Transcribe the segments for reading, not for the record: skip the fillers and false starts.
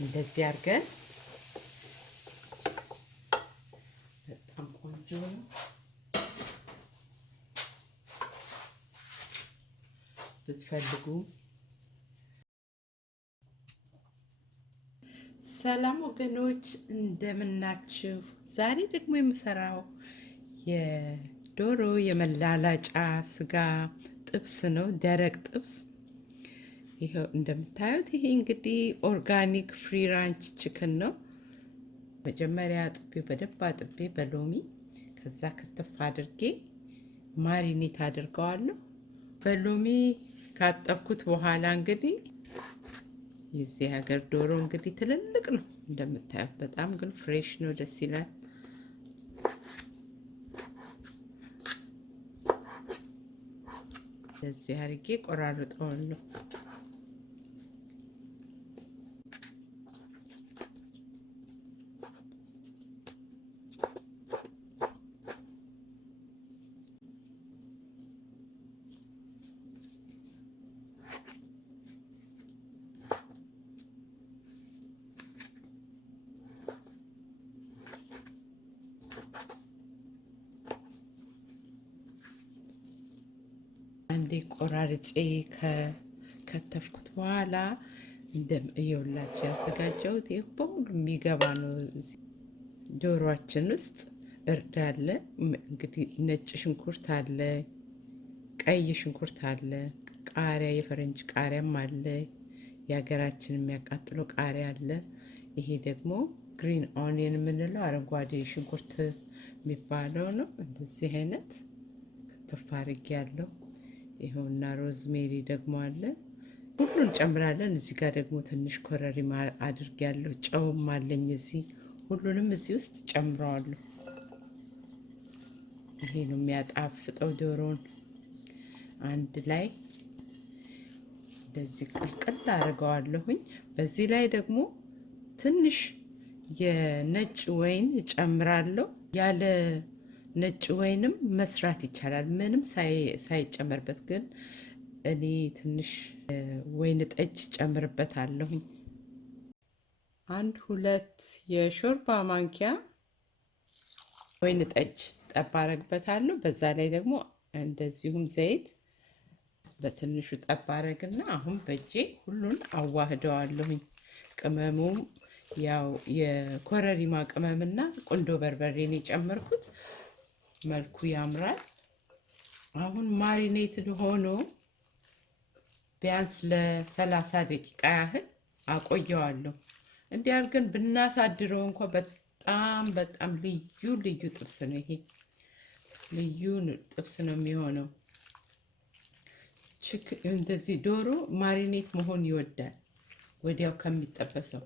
እንደዚህ አድርገን በጣም ቆንጆ ነው። ብትፈልጉ ሰላም ወገኖች እንደምናችሁ። ዛሬ ደግሞ የምሰራው የዶሮ የመላላጫ ስጋ ጥብስ ነው፣ ደረቅ ጥብስ። ይሄው እንደምታዩት ይሄ እንግዲህ ኦርጋኒክ ፍሪ ራንች ቺክን ነው። መጀመሪያ አጥቤ በደንብ አጥቤ በሎሚ ከዛ ክትፍ አድርጌ ማሪኔት አድርገዋለሁ። በሎሚ ካጠብኩት በኋላ እንግዲህ የዚህ ሀገር ዶሮ እንግዲህ ትልልቅ ነው እንደምታዩት፣ በጣም ግን ፍሬሽ ነው፣ ደስ ይላል። እዚህ አድርጌ ቆራርጠዋለሁ። አንዴ ቆራርጬ ከከተፍኩት በኋላ እንደምየውላችሁ ያዘጋጀሁት ይሄ በሙሉ የሚገባ ነው። እዚህ ዶሮአችን ውስጥ እርድ አለ፣ እንግዲህ ነጭ ሽንኩርት አለ፣ ቀይ ሽንኩርት አለ፣ ቃሪያ፣ የፈረንጅ ቃሪያም አለ፣ የሀገራችን የሚያቃጥለው ቃሪያ አለ። ይሄ ደግሞ ግሪን ኦኒየን የምንለው አረንጓዴ ሽንኩርት የሚባለው ነው። እንደዚህ አይነት ክትፍ አድርጌ ያለው ይሄውና ሮዝሜሪ ደግሞ አለ። ሁሉን ጨምራለን። እዚህ ጋር ደግሞ ትንሽ ኮረሪማ አድርጌያለሁ። ጨውም አለኝ እዚህ። ሁሉንም እዚህ ውስጥ ጨምረዋለሁ። ይሄ ነው የሚያጣፍጠው ዶሮን አንድ ላይ እንደዚህ ቅልቅል አድርገዋለሁኝ። በዚህ ላይ ደግሞ ትንሽ የነጭ ወይን ጨምራለሁ። ያለ ነጭ ወይንም መስራት ይቻላል ምንም ሳይጨመርበት፣ ግን እኔ ትንሽ ወይን ጠጅ ጨምርበታለሁ። 1-2 የሾርባ ማንኪያ ወይን ጠጅ ጠብ አደርግበታለሁ። በዛ ላይ ደግሞ እንደዚሁም ዘይት በትንሹ ጠብ አደርግና አሁን በእጄ ሁሉን አዋህደዋለሁኝ። ቅመሙም ያው የኮረሪማ ቅመምና ቁንዶ በርበሬን የጨመርኩት መልኩ ያምራል። አሁን ማሪኔትድ ሆኖ ቢያንስ ለ30 ደቂቃ ያህል አቆየዋለሁ። እንዲህ አድርገን ብናሳድረው እንኳን በጣም ልዩ ጥብስ ነው። ይሄ ልዩ ጥብስ ነው የሚሆነው። እንደዚህ ዶሮ ማሪኔት መሆን ይወዳል ወዲያው ከሚጠበሰው።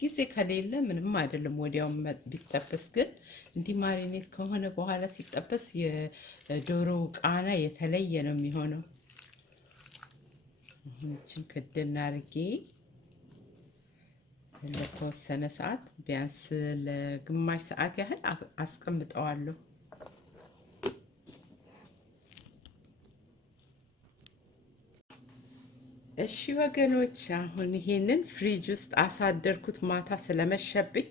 ጊዜ ከሌለ ምንም አይደለም፣ ወዲያው ቢጠበስ። ግን እንዲህ ማሪኔት ከሆነ በኋላ ሲጠበስ የዶሮ ቃና የተለየ ነው የሚሆነው። አሁን ክድና አድርጌ ለተወሰነ ሰዓት ቢያንስ ለግማሽ ሰዓት ያህል አስቀምጠዋለሁ። እሺ ወገኖች፣ አሁን ይሄንን ፍሪጅ ውስጥ አሳደርኩት። ማታ ስለመሸብኝ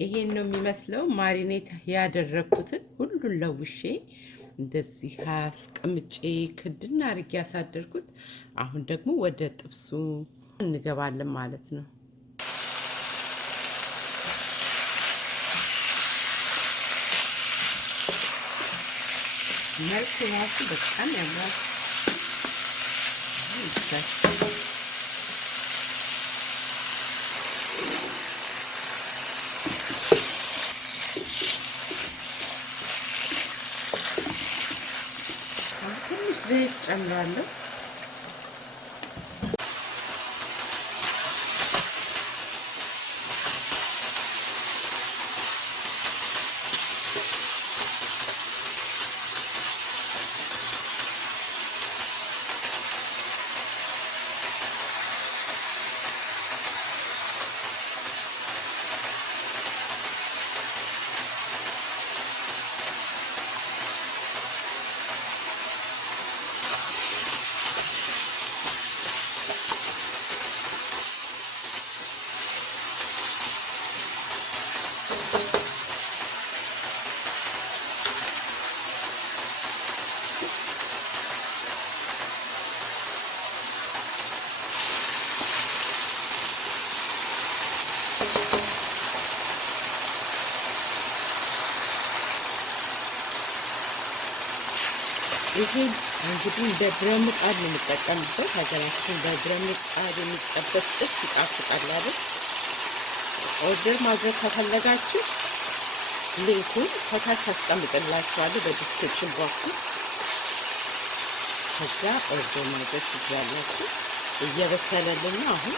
ይሄን ነው የሚመስለው። ማሪኔት ያደረኩትን ሁሉን ለውሼ እንደዚህ አስቀምጬ ክድና አድርጌ ያሳደርኩት። አሁን ደግሞ ወደ ጥብሱ እንገባለን ማለት ነው። መልኩ ራሱ በጣም ያምራል። ትንሽ ዘይት ጨምራለሁ። ይሄ እንግዲህ እንደ ብረት ምጣድ ነው የምጠቀምበት። ሀገራችን በብረት ምጣድ የሚጠበስ ጥብስ ይጣፍጣል አይደል? ኦርደር ማድረግ ከፈለጋችሁ ሊንኩን ከታች አስቀምጥላችኋለሁ በዲስክሪፕሽን ቦክስ ውስጥ። ከዛ ኦርደር ማድረግ ትችላላችሁ። እየበሰለልን ነው አሁን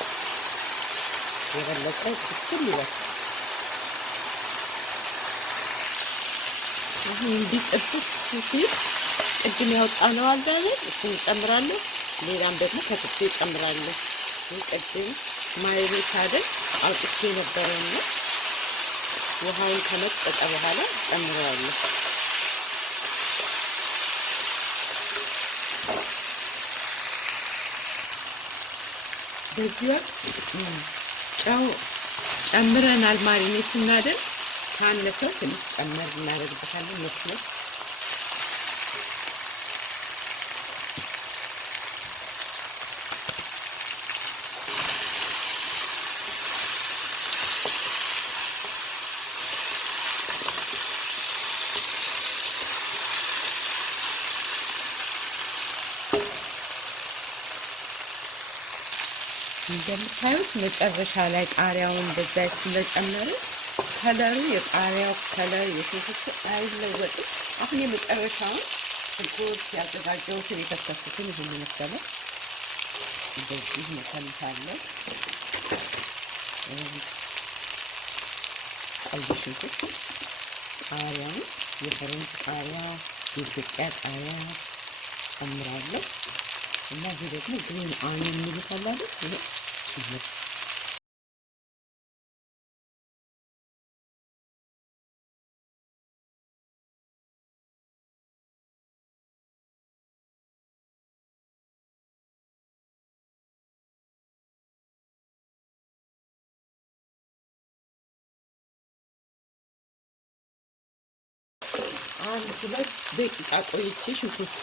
የበለጠ ብስል ይበል። አሁን እንዲጥብስ ሲል ቅድም ያወጣነው አለ አይደል? እሱን እጨምራለሁ። ሌላም ደግሞ ከትፌ እጨምራለሁ። ቅድም ማይሬት አይደል አውጥቼ ነበረውና ውሃውን ከመጠጠ በኋላ እጨምረዋለሁ። በዚህ ወቅት ጨው ጨምረናል። ማሪኔት ስናደርግ ካነሰው ትንሽ ጨመር እናደርግበታለን መስሎ እንደምታዩት መጨረሻ ላይ ቃሪያውን በዛ ስለጨመረ ከለሩ የቃሪያው ከለር የሽንኩርቱ አይለወጥም። አሁን የመጨረሻውን ሽንኩርት ያዘጋጀሁትን የተከተፉትን ይሄን መሰለ እንደዚህ መከልታለሁ። ቀይ ሽንኩርት፣ ቃሪያውን፣ የፈረንጅ ቃሪያ፣ የኢትዮጵያ ቃሪያ ጨምራለሁ እና ይሄ ደግሞ ግሪን አኒየን የሚሉት አለ አይደል? ይሄ አንድ 2 ደቂቃ ቆይቼ ሽንኩርቱ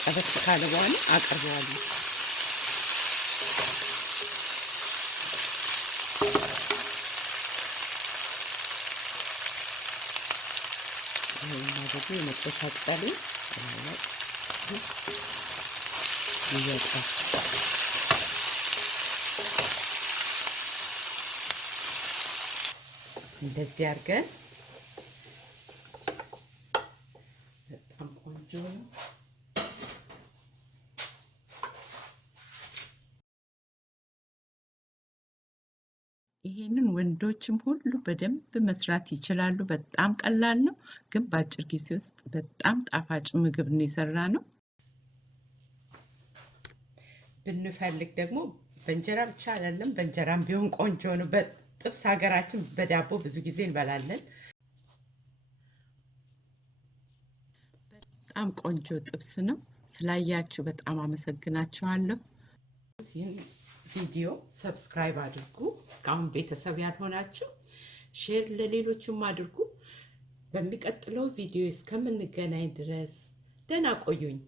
ጠበስ ካለ በኋላ አቀርበዋለሁ። ይሄን ደግሞ የመጥበሻ ቅጠል ይወጣል። እንደዚህ አድርገን በጣም ቆንጆ ነው። ይሄንን ወንዶችም ሁሉ በደንብ መስራት ይችላሉ። በጣም ቀላል ነው፣ ግን በአጭር ጊዜ ውስጥ በጣም ጣፋጭ ምግብ ነው የሰራነው። ብንፈልግ ደግሞ በእንጀራ ብቻ አይደለም፣ በእንጀራም ቢሆን ቆንጆ ነው። በጥብስ ሀገራችን በዳቦ ብዙ ጊዜ እንበላለን። በጣም ቆንጆ ጥብስ ነው። ስላያችሁ በጣም አመሰግናችኋለሁ። ቪዲዮ ሰብስክራይብ አድርጉ። እስካሁን ቤተሰብ ያልሆናችሁ ሼር ለሌሎችም አድርጉ። በሚቀጥለው ቪዲዮ እስከምንገናኝ ድረስ ደህና ቆዩኝ።